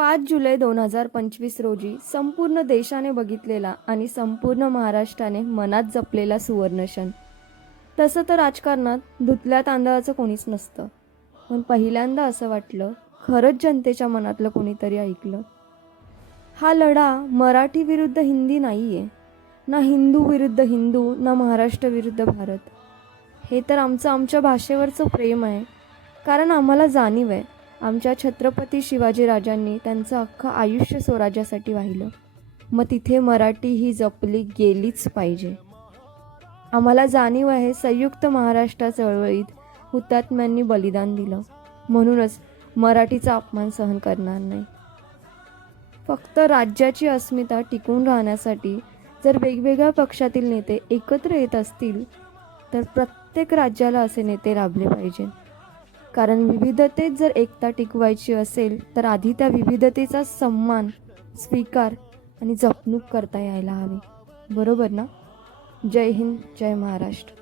5 जुलै 2025 रोजी संपूर्ण देशाने बघितलेला आणि संपूर्ण महाराष्ट्राने मनात जपलेला सुवर्ण क्षण. तसं तर राजकारणात धुतल्या तांदळाचं कोणीच नसतं, पण पहिल्यांदा असं वाटलं खरंच जनतेच्या मनातलं कोणीतरी ऐकलं. हा लढा मराठी विरुद्ध हिंदी नाही आहे, ना हिंदू विरुद्ध हिंदू, ना महाराष्ट्र विरुद्ध भारत. हे तर आमच्या भाषेवरचं प्रेम आहे. कारण आम्हाला जाणीव आहे, आमच्या छत्रपती शिवाजीराजांनी त्यांचं अख्खं आयुष्य स्वराज्यासाठी वाहिलं. मग तिथे मराठी ही जपली गेलीच पाहिजे. आम्हाला जाणीव आहे संयुक्त महाराष्ट्र चळवळीत हुतात्म्यांनी बलिदान दिलं, म्हणूनच मराठीचा अपमान सहन करणार नाही. फक्त राज्याची अस्मिता टिकून राहण्यासाठी जर वेगवेगळ्या पक्षातील नेते एकत्र येत असतील तर प्रत्येक राज्याला असे नेते लाभले पाहिजे. कारण विविधतेत जर एकता टिकवायची असेल तर आधी त्या विविधतेचा सन्मान, स्वीकार आणि जपणूक करता यायला हवी. बरोबर ना? जय हिंद, जय महाराष्ट्र.